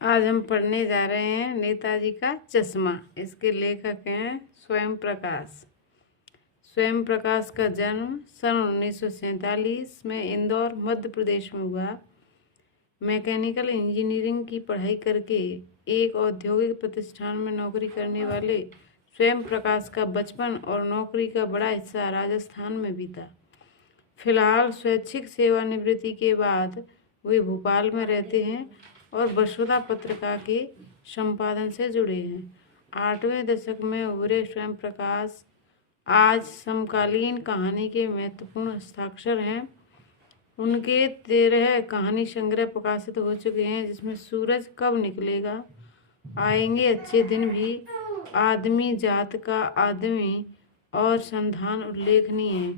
आज हम पढ़ने जा रहे हैं नेताजी का चश्मा। इसके लेखक हैं स्वयं प्रकाश। स्वयं प्रकाश का जन्म सन 1947 में इंदौर मध्य प्रदेश में हुआ। मैकेनिकल इंजीनियरिंग की पढ़ाई करके एक औद्योगिक प्रतिष्ठान में नौकरी करने वाले स्वयं प्रकाश का बचपन और नौकरी का बड़ा हिस्सा राजस्थान में बीता। फिलहाल स्वैच्छिक सेवानिवृत्ति के बाद वे भोपाल में रहते हैं और वसुधा पत्रिका के संपादन से जुड़े हैं। 8वें दशक में उभरे स्वयं प्रकाश आज समकालीन कहानी के महत्वपूर्ण हस्ताक्षर हैं। उनके 13 कहानी संग्रह प्रकाशित हो चुके हैं, जिसमें सूरज कब निकलेगा, आएंगे अच्छे दिन भी, आदमी जात का आदमी और संधान उल्लेखनीय है।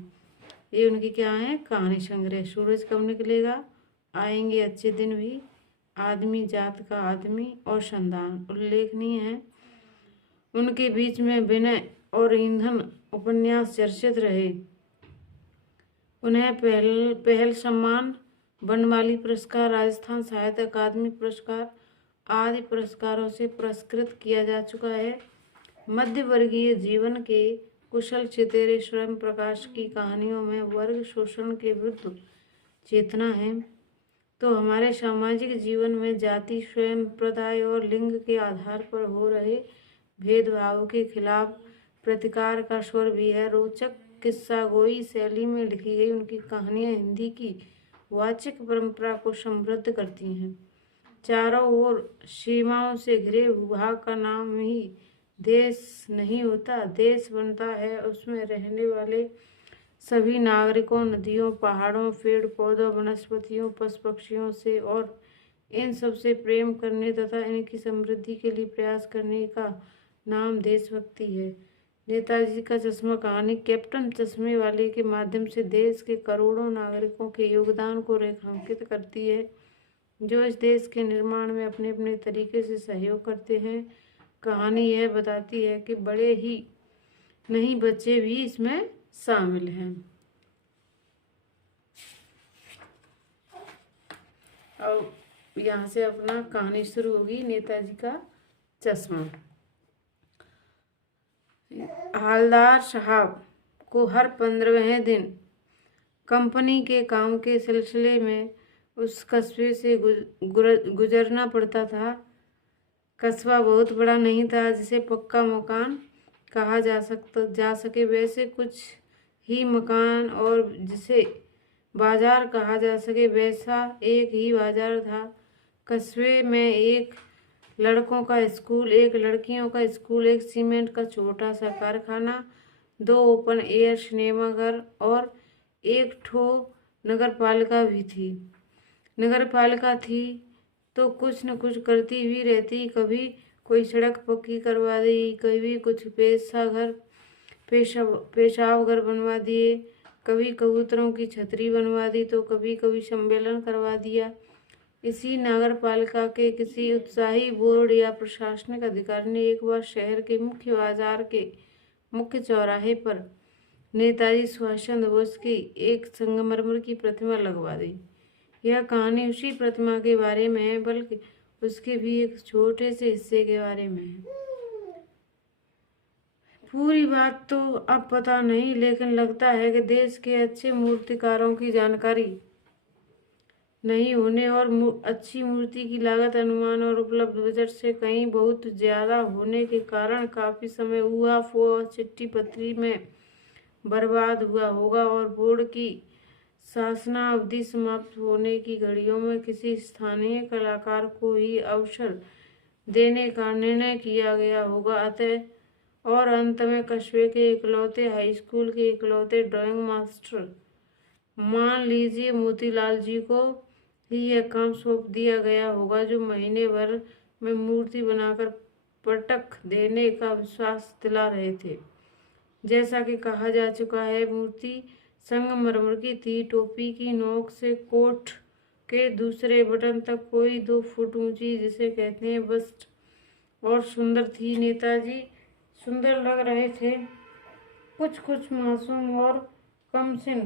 ये उनकी क्या है? कहानी संग्रह। सूरज कब निकलेगा, आएंगे अच्छे दिन भी, आदमी जात का आदमी और संधान उल्लेखनीय है। उनके बीच में विनय और ईंधन उपन्यास चर्चित रहे। उन्हें पहल सम्मान, बनमाली पुरस्कार, राजस्थान साहित्य अकादमी पुरस्कार आदि पुरस्कारों से पुरस्कृत किया जा चुका है। मध्य वर्गीय जीवन के कुशल चितेरे स्वयं प्रकाश की कहानियों में वर्ग शोषण के विरुद्ध चेतना है, तो हमारे सामाजिक जीवन में जाति, स्वयं प्रदाय और लिंग के आधार पर हो रहे भेदभाव के खिलाफ प्रतिकार का स्वर भी है। रोचक किस्सागोई शैली में लिखी गई उनकी कहानियाँ हिंदी की वाचिक परंपरा को समृद्ध करती हैं। चारों ओर सीमाओं से घिरे भूभाग का नाम ही देश नहीं होता, देश बनता है उसमें रहने वाले सभी नागरिकों, नदियों, पहाड़ों, पेड़ पौधों, वनस्पतियों, पशु पक्षियों से और इन सब से प्रेम करने तथा इनकी समृद्धि के लिए प्रयास करने का नाम देशभक्ति है। नेताजी का चश्मा कहानी कैप्टन चश्मे वाले के माध्यम से देश के करोड़ों नागरिकों के योगदान को रेखांकित करती है, जो इस देश के निर्माण में अपने अपने तरीके से सहयोग करते हैं। कहानी यह बताती है कि बड़े ही नहीं, बच्चे भी इसमें शामिल हैं। और यहाँ से अपना कहानी शुरू होगी। नेताजी का चश्मा। हालदार साहब को हर 15वें दिन कंपनी के काम के सिलसिले में उस कस्बे से गुजरना पड़ता था। कस्बा बहुत बड़ा नहीं था जिसे पक्का मकान कहा जा सके, वैसे कुछ ही मकान, और जिसे बाजार कहा जा सके वैसा एक ही बाजार था। कस्बे में एक लड़कों का स्कूल, एक लड़कियों का स्कूल, एक सीमेंट का छोटा सा कारखाना, 2 ओपन एयर सिनेमाघर और एक ठो नगरपालिका भी थी। नगरपालिका थी तो कुछ न कुछ करती भी रहती। कभी कोई सड़क पक्की करवा दी, कभी कुछ पेशाब घर बनवा दिए, कभी कबूतरों की छतरी बनवा दी, तो कभी कभी सम्मेलन करवा दिया। इसी नगर पालिका के किसी उत्साही बोर्ड या प्रशासनिक अधिकारी ने एक बार शहर के मुख्य बाजार के मुख्य चौराहे पर नेताजी सुभाष चंद्र बोस की एक संगमरमर की प्रतिमा लगवा दी। यह कहानी उसी प्रतिमा के बारे में है, बल्कि उसके भी एक छोटे से हिस्से के बारे में है। पूरी बात तो अब पता नहीं, लेकिन लगता है कि देश के अच्छे मूर्तिकारों की जानकारी नहीं होने और अच्छी मूर्ति की लागत अनुमान और उपलब्ध बजट से कहीं बहुत ज़्यादा होने के कारण काफ़ी समय ऊहा चिट्ठी पत्री में बर्बाद हुआ होगा, और बोर्ड की शासनावधि समाप्त होने की घड़ियों में किसी स्थानीय कलाकार को ही अवसर देने का निर्णय किया गया होगा। और अंत में कस्बे के इकलौते हाई स्कूल के इकलौते ड्राइंग मास्टर, मान लीजिए मोतीलाल जी को ही यह काम सौंप दिया गया होगा, जो महीने भर में मूर्ति बनाकर पटक देने का विश्वास दिला रहे थे। जैसा कि कहा जा चुका है, मूर्ति संगमरमर की थी। टोपी की नोक से कोट के दूसरे बटन तक कोई 2 फुट ऊंची, जिसे कहते हैं बस्ट, और सुंदर थी। नेताजी सुंदर लग रहे थे। कुछ मासूम और कमसिन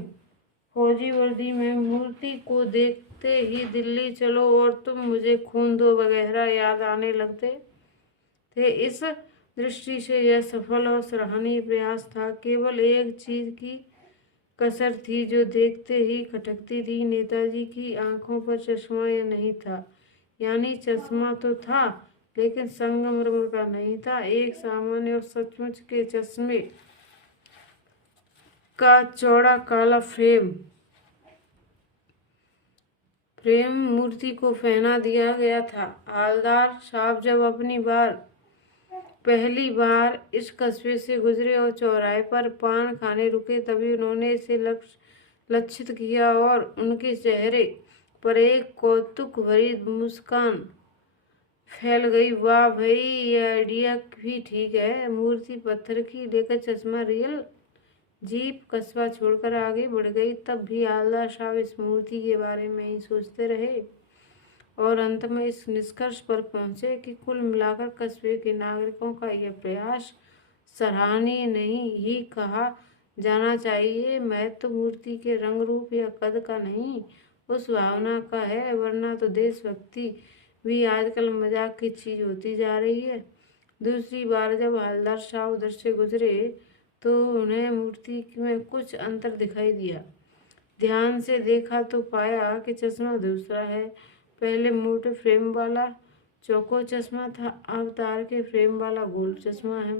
फौजी वर्दी में मूर्ति को देखते देखते ही दिल्ली चलो और तुम मुझे खून दो वगैरह याद आने लगते थे। इस दृष्टि से यह सफल और सराहनीय प्रयास था। केवल एक चीज की कसर थी जो देखते ही खटकती थी। नेताजी की आंखों पर चश्मा या नहीं था, यानी चश्मा तो था लेकिन संगमरमर का नहीं था, एक सामान्य और सचमुच के चश्मे का चौड़ा काला फ्रेम मूर्ति को पहना दिया गया था। हवलदार साहब जब पहली बार इस कस्बे से गुजरे और चौराहे पर पान खाने रुके, तभी उन्होंने इसे लक्षित किया और उनके चेहरे पर एक कौतुक भरी मुस्कान फैल गई। वाह भाई, ये आइडिया भी ठीक है। मूर्ति पत्थर की, लेकर चश्मा रियल। जीप कस्बा छोड़कर आगे बढ़ गई। तब भी हवलदार साहब इस मूर्ति के बारे में ही सोचते रहे और अंत में इस निष्कर्ष पर पहुंचे कि कुल मिलाकर कस्बे के नागरिकों का यह प्रयास सराहनीय नहीं ही कहा जाना चाहिए। महत्व मूर्ति के रंग रूप या कद का नहीं, उस भावना का है। वरना तो देशभक्ति भी आजकल मजाक की चीज होती जा रही है। दूसरी बार जब हवलदार साहब उधर से गुजरे तो उन्हें मूर्ति में कुछ अंतर दिखाई दिया। ध्यान से देखा तो पाया कि चश्मा दूसरा है। पहले मोटे फ्रेम वाला चौको चश्मा था, अब तार के फ्रेम वाला गोल चश्मा है।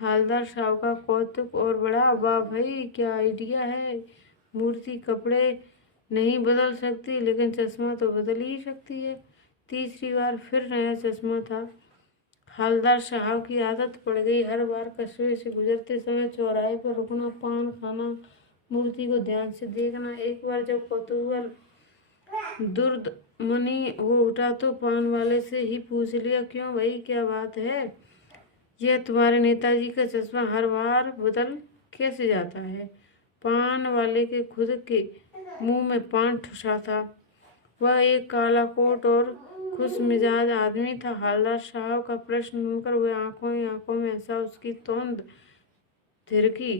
हवलदार साहब का कौतुक और बड़ा। वाह भाई, क्या आइडिया है। मूर्ति कपड़े नहीं बदल सकती लेकिन चश्मा तो बदल ही सकती है। तीसरी बार फिर नया चश्मा था। हवलदार साहब की आदत पड़ गई हर बार कस्बे से गुजरते समय चौराहे पर रुकना, पान खाना, मूर्ति को ध्यान से देखना। एक बार जब कौतूहल दुर्दमनी हो उठा तो पान वाले से ही पूछ लिया, क्यों भाई, क्या बात है? यह तुम्हारे नेताजी का चश्मा हर बार बदल कैसे जाता है? पान वाले के खुद के मुंह में पान ठुसा था। वह एक काला कोट और खुश मिजाज आदमी था। हवलदार साहब का प्रश्न सुनकर वह आंखों में हंसा। उसकी तोंद थिरकी।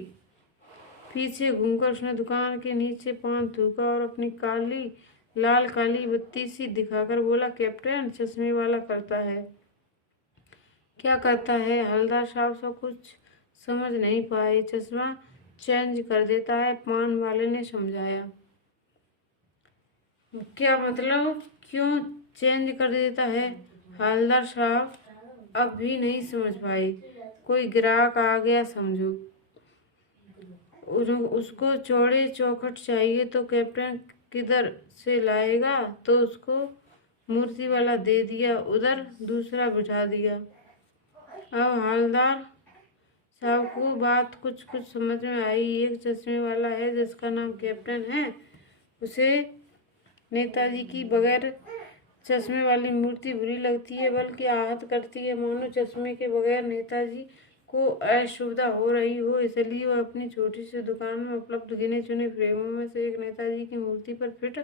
पीछे घूमकर उसने दुकान के नीचे पान थूका और अपनी लाल काली बत्ती सी दिखाकर बोला, कैप्टन, चश्मे वाला करता है। क्या करता है? हवलदार साहब सब कुछ समझ नहीं पाए। चश्मा चेंज कर देता है, पान वाले ने समझाया। क्या मतलब? क्यों चेंज कर देता है? हवलदार साहब अब भी नहीं समझ पाए। कोई ग्राहक आ गया समझो, उसको चौड़े चौखट चाहिए तो कैप्टन किधर से लाएगा? तो उसको मूर्ति वाला दे दिया, उधर दूसरा बिठा दिया। अब हवलदार साहब को बात कुछ समझ में आई। एक चश्मे वाला है जिसका नाम कैप्टन है, उसे नेताजी की बगैर चश्मे वाली मूर्ति बुरी लगती है, बल्कि आहत करती है, मानो चश्मे के बगैर नेताजी को असुविधा हो रही हो। इसलिए वह अपनी छोटी सी दुकान में उपलब्ध गिने चुने फ्रेमों में से एक नेताजी की मूर्ति पर फिट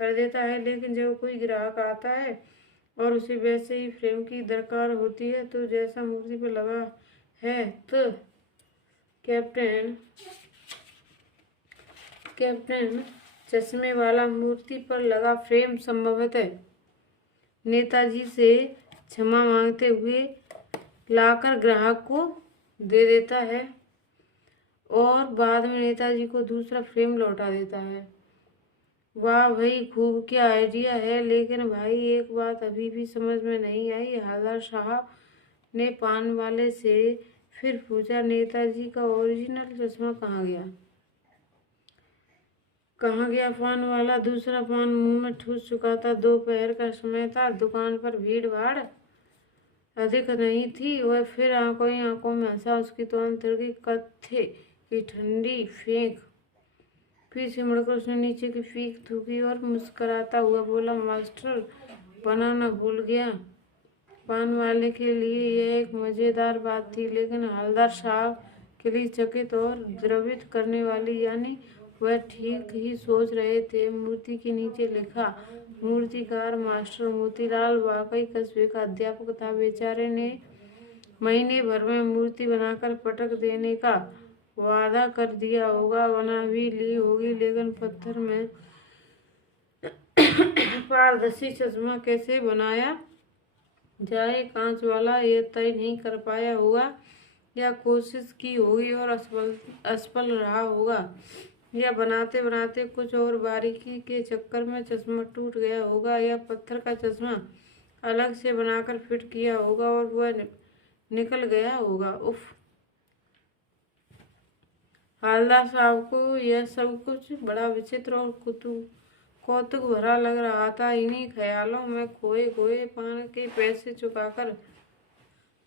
कर देता है। लेकिन जब कोई ग्राहक आता है और उसे वैसे ही फ्रेम की दरकार होती है तो जैसा मूर्ति पर लगा है, तो कैप्टन चश्मे वाला मूर्ति पर लगा फ्रेम संभवतः नेताजी से क्षमा मांगते हुए लाकर ग्राहक को दे देता है और बाद में नेताजी को दूसरा फ्रेम लौटा देता है। वाह भाई, खूब, क्या आइडिया है। लेकिन भाई, एक बात अभी भी समझ में नहीं आई। हवलदार साहब ने पान वाले से फिर पूछा, नेताजी का ओरिजिनल चश्मा कहाँ गया? पान वाला दूसरा पान मुंह में ठूस चुका था। दोपहर का समय था, दुकान पर भीड़ भाड़ अधिक नहीं थी। वह फिर आंखों में हंसा। उसकी तुरंत तिरकी कत्थे की ठंडी फेंक पीछे मुड़कर उसने नीचे की फीक थूकी और मुस्कुराता हुआ बोला, मास्टर, बनाना भूल गया। पान वाले के लिए यह एक मजेदार बात थी, लेकिन हवलदार साहब के लिए चकित और द्रवित करने वाली, यानी वह ठीक ही सोच रहे थे। मूर्ति के नीचे लिखा, मूर्तिकार मास्टर मोतीलाल वाकई कस्बे का अध्यापक था। बेचारे ने महीने भर में मूर्ति बनाकर पटक देने का वादा कर दिया होगा, बना भी ली होगी, लेकिन पत्थर में पारदर्शी चश्मा कैसे बनाया जाए, कांच वाला यह तय नहीं कर पाया होगा या कोशिश की होगी और असफल रहा होगा, या बनाते बनाते कुछ और बारीकी के चक्कर में चश्मा टूट गया होगा, या पत्थर का चश्मा अलग से बनाकर फिट किया होगा और वह निकल गया होगा। उफ, हालदार साहब को यह सब कुछ बड़ा विचित्र और कौतुक भरा लग रहा था। इन्हीं ख्यालों में खोए खोए पान के पैसे चुकाकर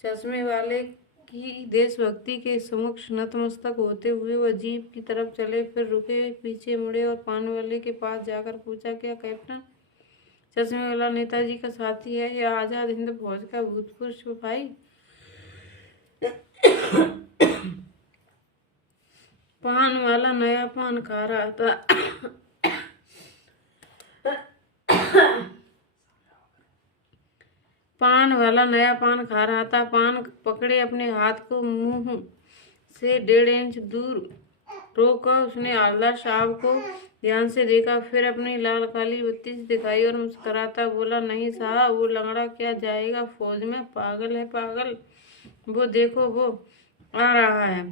चश्मे वाले की देशभक्ति के समक्ष नतमस्तक होते हुए वह जीप की तरफ चले, फिर रुके, पीछे मुड़े और पान वाले के पास जाकर पूछा, क्या कैप्टन चश्मे वाला नेताजी का साथी है या आजाद हिंद फौज का भूतपूर्व सिपाही? पान वाला नया पान खा रहा था। पान वाला नया पान खा रहा था। पान पकड़े अपने हाथ को मुंह से 1.5 इंच दूर रोककर उसने हवलदार साहब को ध्यान से देखा, फिर अपनी लाल काली बत्ती से दिखाई और मुस्कुराता बोला, नहीं साहब, वो लंगड़ा क्या जाएगा फौज में, पागल है पागल। वो देखो वो आ रहा है,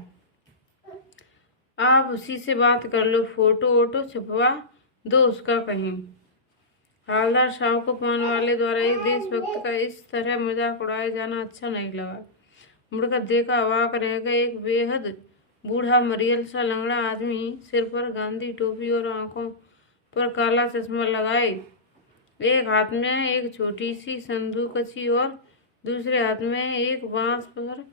आप उसी से बात कर लो, फोटो वोटो छपवा दो उसका कहीं। हवलदार साहब को पान वाले द्वारा एक देशभक्त का इस तरह मजाक उड़ाया जाना अच्छा नहीं लगा। मुड़कर देखा, अवाक रह गए। एक बेहद बूढ़ा मरियल सा लंगड़ा आदमी, सिर पर गांधी टोपी और आंखों पर काला चश्मा लगाए, एक हाथ में एक छोटी सी संदूकची और दूसरे हाथ में एक बांस पर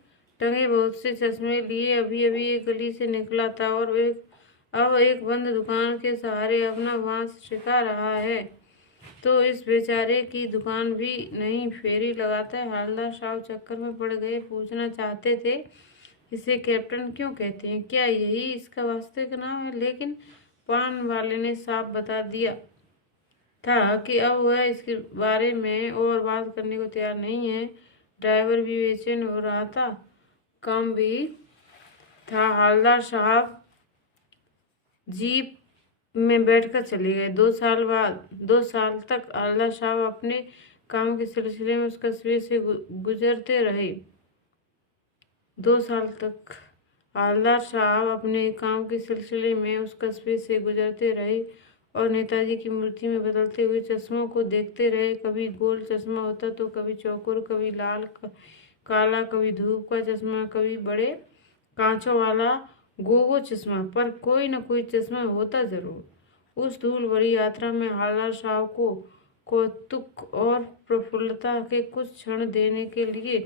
टंगे बहुत से चश्मे लिए अभी अभी एक गली से निकला था और अब एक बंद दुकान के सहारे अपना बांस सिखा रहा है, तो इस बेचारे की दुकान भी नहीं फेरी लगाता है। हवलदार साहब चक्कर में पड़ गए। पूछना चाहते थे, इसे कैप्टन क्यों कहते हैं, क्या यही इसका वास्तविक नाम है? लेकिन पान वाले ने साफ बता दिया था कि अब वह इसके बारे में और बात करने को तैयार नहीं है। ड्राइवर भी बेचैन हो रहा था, काम भी था। हवलदार साहब जीप में बैठकर चले गए। 2 साल तक हवलदार साहब अपने काम के सिलसिले में उस कस्बे से गुजरते रहे। 2 साल तक हवलदार साहब अपने काम के सिलसिले में उस कस्बे से गुजरते रहे और नेताजी की मूर्ति में बदलते हुए चश्मों को देखते रहे। कभी गोल चश्मा होता तो कभी चौकोर, कभी लाल काला, कभी धूप का चश्मा, कभी बड़े कांचों वाला गोगो चश्मा, पर कोई न कोई चश्मा होता जरूर। उस धूल भरी यात्रा में हवलदार साहब को कौतुक और प्रफुल्लता के कुछ क्षण देने के लिए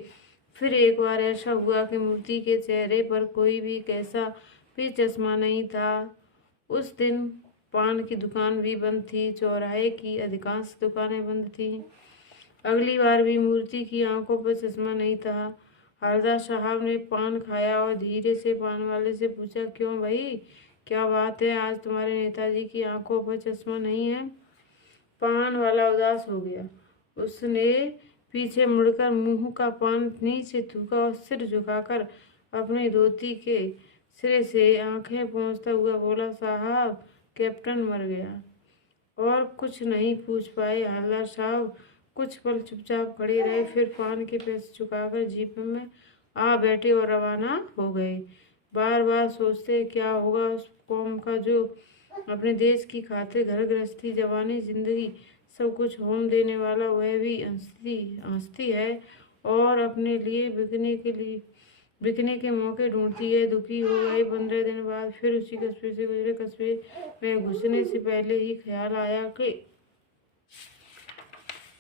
फिर एक बार ऐसा हुआ कि मूर्ति के चेहरे पर कोई भी कैसा भी चश्मा नहीं था। उस दिन पान की दुकान भी बंद थी, चौराहे की अधिकांश दुकानें बंद थीं। अगली बार भी मूर्ति की आंखों पर चश्मा नहीं था। हवलदार साहब ने पान खाया और धीरे से पान वाले से पूछा, क्यों भाई, क्या बात है, आज तुम्हारे नेताजी की आंखों पर चश्मा नहीं है? पान वाला उदास हो गया। उसने पीछे मुड़कर मुंह का पान नीचे थूका और सिर झुकाकर अपनी धोती के सिरे से आंखें पोंछता हुआ बोला, साहब कैप्टन मर गया। और कुछ नहीं पूछ पाए हवलदार साहब। कुछ पल चुपचाप खड़े रहे, फिर पान के पैसे चुकाकर जीप में आ बैठे और रवाना हो गए। बार बार सोचते क्या होगा उस कौम का जो अपने देश की खातिर घर गृहस्थी, जवानी, जिंदगी सब कुछ होम देने वाला, वह भी हंसती है और अपने लिए बिकने के मौके ढूंढती है। दुखी हो गए। 15 दिन बाद फिर उसी कस्बे से गुजरे। कस्बे में घुसने से पहले ही ख्याल आया कि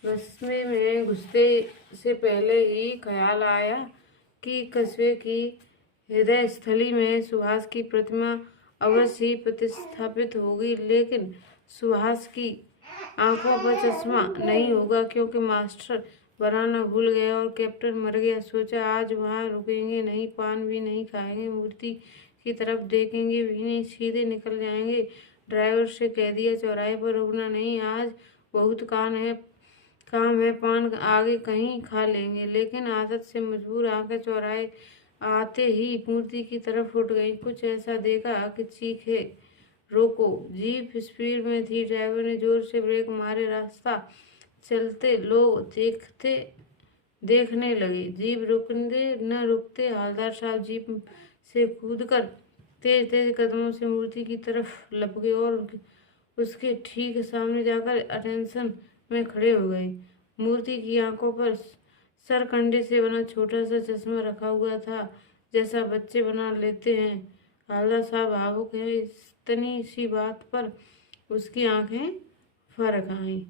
कस्बे में घुसते से पहले ही ख्याल आया कि कस्बे की हृदय स्थली में सुभाष की प्रतिमा अवश्य ही प्रतिस्थापित होगी, लेकिन सुभाष की आंखों पर चश्मा नहीं होगा, क्योंकि मास्टर बनाना भूल गया और कैप्टन मर गया। सोचा आज वहां रुकेंगे नहीं, पान भी नहीं खाएंगे, मूर्ति की तरफ देखेंगे भी नहीं, सीधे निकल जाएंगे। ड्राइवर से कह दिया, चौराहे पर रुकना नहीं, आज बहुत काम है, पान आगे कहीं खा लेंगे। लेकिन आदत से मजबूर आकर चौराहे आते ही मूर्ति की तरफ उठ गई। कुछ ऐसा देखा कि चीखे रोको। जीप स्पीड में थी। ड्राइवर ने जोर से ब्रेक मारे। रास्ता चलते लोग देखने लगे। जीप रुकते हवलदार साहब जीप से कूदकर तेज तेज कदमों से मूर्ति की तरफ लपके और उसके ठीक सामने जाकर अटेंशन में खड़े हो गए। मूर्ति की आंखों पर सरकंडे से बना छोटा सा चश्मा रखा हुआ था, जैसा बच्चे बना लेते हैं। हवलदार साहब भावुक है। इतनी सी बात पर उसकी आंखें फर्क आई।